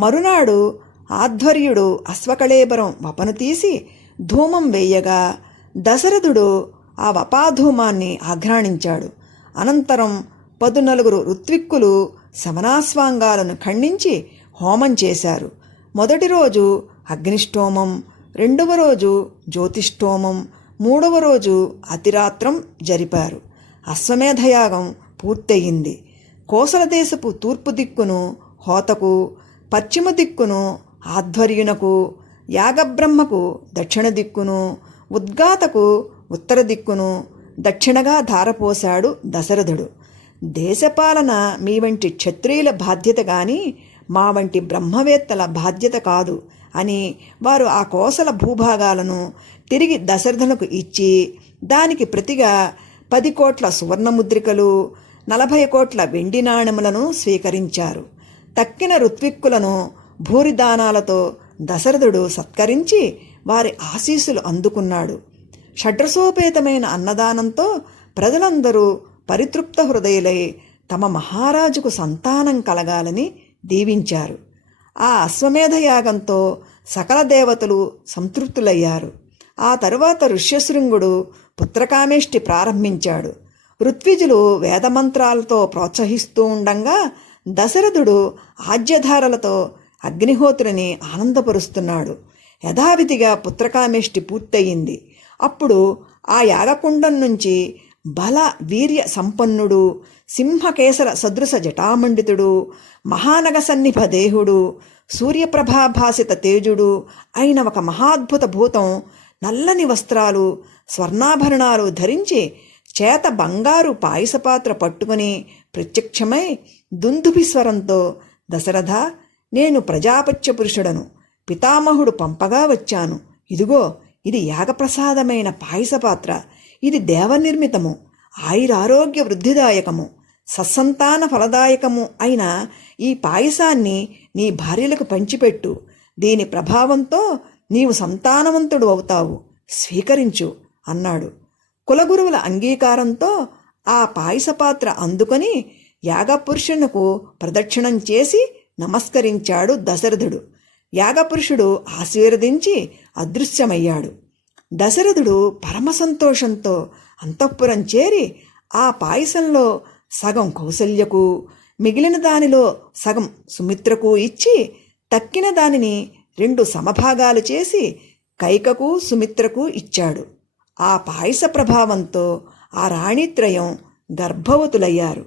మరునాడు ఆధ్వర్యుడు అశ్వకళేబరం వపను తీసి ధూమం వేయగా దశరథుడు ఆ వపాధూమాన్ని ఆఘ్రాణించాడు. అనంతరం 14 ఋత్విక్కులు శమనాస్వాంగాలను ఖండించి హోమం చేశారు. మొదటి రోజు అగ్నిష్టోమం, రెండవ రోజు జ్యోతిష్టోమం, మూడవ రోజు అతిరాత్రం జరిపారు. అశ్వమేధయాగం పూర్తయింది. కోసల దేశపు తూర్పు దిక్కును హోతకు, పశ్చిమ దిక్కును ఆధ్వర్యునకు, యాగబ్రహ్మకు దక్షిణ దిక్కును, ఉద్గాతకు ఉత్తర దిక్కును దక్షిణగా ధారపోశాడు దశరథుడు. దేశపాలన మీ వంటి క్షత్రియుల బాధ్యత గాని మా వంటి బ్రహ్మవేత్తల బాధ్యత కాదు అని వారు ఆ కోసల భూభాగాలను తిరిగి దశరథునకు ఇచ్చి దానికి ప్రతిగా 10 కోట్ల సువర్ణముద్రికలు, 40 కోట్ల వెండి నాణెములను స్వీకరించారు. తక్కిన ఋత్విక్కులను భూరిదానాలతో దశరథుడు సత్కరించి వారి ఆశీస్సులు అందుకున్నాడు. షడ్రసోపేతమైన అన్నదానంతో ప్రజలందరూ పరితృప్త హృదయులై తమ మహారాజుకు సంతానం కలగాలని దీవించారు. ఆ అశ్వమేధయాగంతో సకల దేవతలు సంతృప్తులయ్యారు. ఆ తరువాత ఋష్యశృంగుడు పుత్రకామేష్టి ప్రారంభించాడు. ఋత్విజులు వేదమంత్రాలతో ప్రోత్సహిస్తూ ఉండంగా దశరథుడు ఆజ్యధారలతో అగ్నిహోత్రుని ఆనందపరుస్తున్నాడు. యథావిధిగా పుత్రకామేష్టి పూర్తయింది. అప్పుడు ఆ యాగకుండం నుంచి బల వీర్య సంపన్నుడు, సింహకేసర సదృశ జటామండితుడు, మహానగ సన్నిభ దేహుడు, సూర్యప్రభాభాసిత తేజుడు అయిన ఒక మహాద్భుత భూతం నల్లని వస్త్రాలు, స్వర్ణాభరణాలు ధరించి చేత బంగారు పాయసపాత్ర పట్టుకుని ప్రత్యక్షమై దుందుభిస్వరంతో, దశరథ, నేను ప్రజాపత్య పురుషుడను, పితామహుడు పంపగా వచ్చాను. ఇదిగో ఇది యాగప్రసాదమైన పాయసపాత్ర. ఇది దేవనిర్మితము, ఆయురారోగ్య వృద్ధిదాయకము, సత్సంతాన ఫలదాయకము అయిన ఈ పాయసాన్ని నీ భార్యలకు పంచిపెట్టు. దీని ప్రభావంతో నీవు సంతానవంతుడు అవుతావు, స్వీకరించు అన్నాడు. కులగురువుల అంగీకారంతో ఆ పాయసపాత్ర అందుకొని యాగపురుషునకు ప్రదక్షిణం చేసి నమస్కరించాడు దశరథుడు. యాగపురుషుడు ఆశీర్వదించి అదృశ్యమయ్యాడు. దశరథుడు పరమసంతోషంతో అంతఃపురం చేరి ఆ పాయసంలో సగం కౌసల్యకు, మిగిలిన దానిలో సగం సుమిత్రకు ఇచ్చి తక్కిన దానిని 2 సమభాగాలు చేసి కైకకు, సుమిత్రకు ఇచ్చాడు. ఆ పాయస ప్రభావంతో ఆ రాణిత్రయం గర్భవతులయ్యారు.